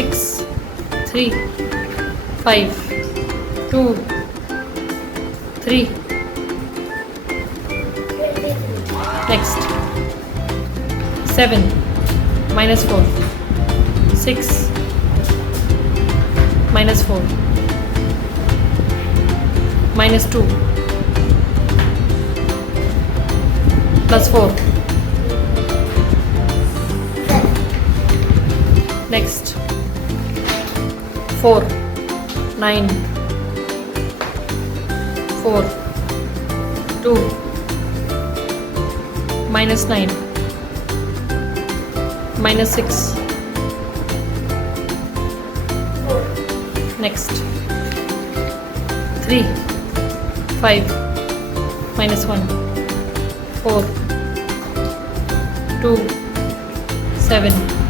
6, 3, 5, 2, 3. Next. 7, minus 4, 6, minus 4, minus 2, plus 4. Next. 4, 9, 4, 2, minus 9, minus 6. Next. 3, 5, minus 1, 4, 2, 7.